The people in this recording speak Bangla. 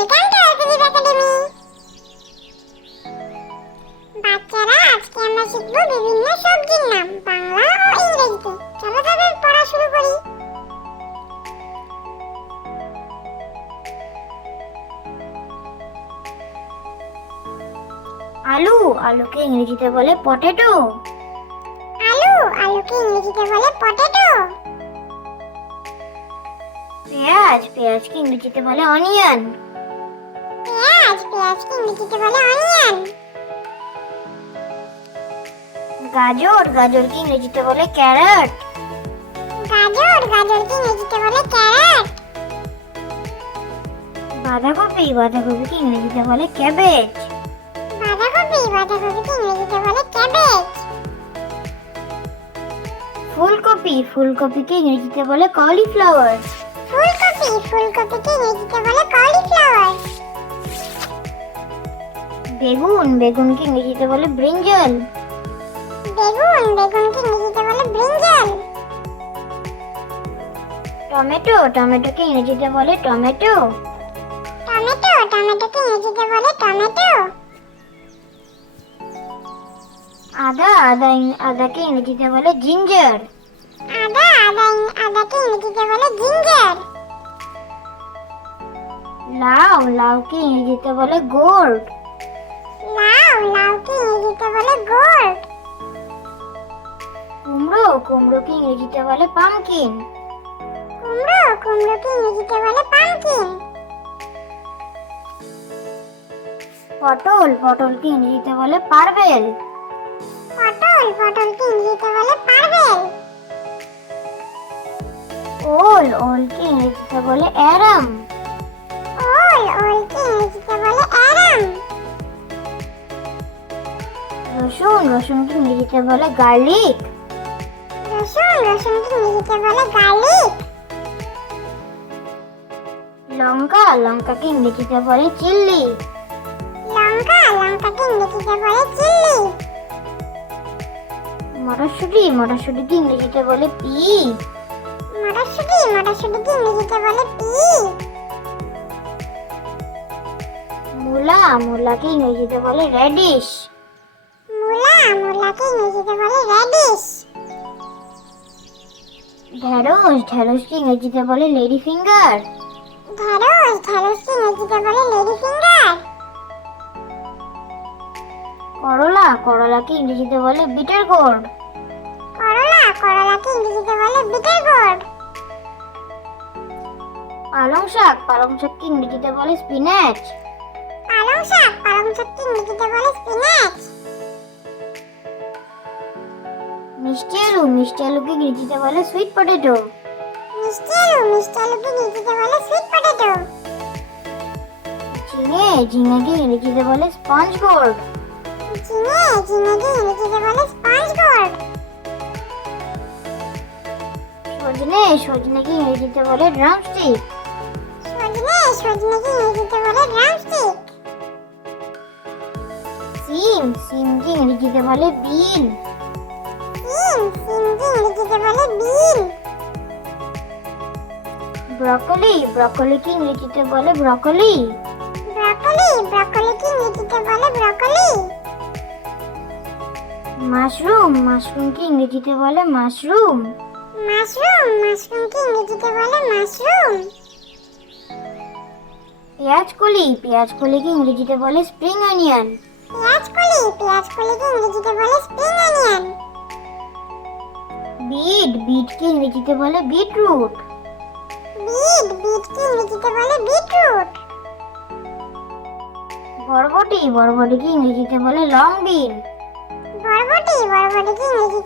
Welcome to alphabet academy. বাচ্চারা, আজকে আমরা শিখব বিভিন্ন সবজির নাম বাংলা ও ইংরেজিতে। চলো তবে পড়া শুরু করি। আলু, আলুকে ইংরেজিতে বলে পটেটো। আলু, আলুকে ইংরেজিতে বলে পটেটো। পেঁয়াজ, পেঁয়াজকে ইংরেজিতে বলে অনিয়ন। পেঁয়াজ, পেঁয়াজকে ইংরেজিতে বলে অনিয়ন। গাজর, গাজরকে ইংরেজিতে বলে ক্যারট। গাজর, গাজরকে ইংরেজিতে বলে ক্যারট। বাঁধাকপি, বাঁধাকপিকে ইংরেজিতে বলে ক্যাবেজ। বাঁধাকপি, বাঁধাকপিকে ইংরেজিতে বলে ক্যাবেজ। ফুলকপি, ফুলকপিকে ইংরেজিতে বলে কলিফ্লাওয়ার। ফুলকপি, ফুলকপিকে ইংরেজিতে বলে কলিফ্লাওয়ার। বেগুন, বেগুনকে ইংরেজিতে বলে ব্রিঞ্জল। বেগুন, বেগুনকে ইংরেজিতে বলে ব্রিঞ্জল। টমেটো, টমেটোকে ইংরেজিতে বলে টমেটো। টমেটো, টমেটোকে ইংরেজিতে বলে টমেটো। আদা, আদাকে ইংরেজিতে বলে জিঞ্জার। আদাকে ইংরেজিতে বলে জিঞ্জার। লাউ, লাউকে ইংরেজিতে বলে গোর্ড। লাউকে ইংরেজিতে বলে গোর্ড। কুমড়ো, কুমড়োকে ইংরেজিতে বলে পামকিন। কুমড়োকে ইংরেজিতে বলে পামকিন। পটল, পটলকে ইংরেজিতে বলে পার্বেল। পটলকে ইংরেজিতে বলে পার্বেল। ওলকে ইংরেজিতে বলে অ্যারাম। ওলকে ইংরেজিতে বলে অ্যারাম। রসুনকে ইংরেজিতে বলে গার্লিক। রসুনকে ইংরেজিতে বলে গার্লিক। লঙ্কাকে ইংরেজিতে বলে চিল্লি। লঙ্কাকে ইংরেজিতে বলে চিল্লি। মটরশুঁটিকে ইংরেজিতে বলে পি। মটরশুঁটিকে ইংরেজিতে বলে পি। মূলাকে ইংরেজিতে বলে রেডিশ। মূলাকে ইংরেজিতে বলে রেডিশ। ঢেঁড়সকে ইংরেজিতে বলে লেডি ফিঙ্গার। ঢেঁড়সকে ইংরেজিতে বলে লেডি ফিঙ্গার। করলাকে ইংরেজিতে বলে বিটার গোর্ড। করলাকে ইংরেজিতে বলে বিটার গোর্ড। পালংশাককে ইংরেজিতে বলে স্পিনাচ। পালংশাককে ইংরেজিতে বলে স্পিনাচ। মিষ্টি আলুকে ইংরেজিতে বলে সুইট পটেটো। মিষ্টি আলুকে ইংরেজিতে বলে সুইট পটেটো। ঝিঙেকে ইংরেজিতে বলে স্পঞ্জ গোর্ড। ঝিঙেকে ইংরেজিতে বলে স্পঞ্জ গোর্ড। সজনেকে ইংরেজিতে বলে ড্রামস্টিক। সজনেকে ইংরেজিতে বলে ড্রামস্টিক। সিমকে ইংরেজিতে বলে বিন। সিমকে ইংরেজিতে বলে বিন। ব্রকলিকে ইংরেজিতে বলে ব্রকলি। ব্রকলিকে ইংরেজিতে বলে ব্রকলি। মাশরুমকে ইংরেজিতে বলে মাশরুম। মাশরুমকে ইংরেজিতে বলে মাশরুম। পেঁয়াজকলিকে ইংরেজিতে বলে স্প্রিং অনিয়ন। পেঁয়াজকলিকে ইংরেজিতে বলে স্প্রিং অনিয়ন। বিটকে ইংরেজিতে বলে বিটরুট। বিটকে ইংরেজিতে বলে বিটরুট। বরবটিকে ইংরেজিতে বলে লং বিন। বরবটিকে ইংরেজিতে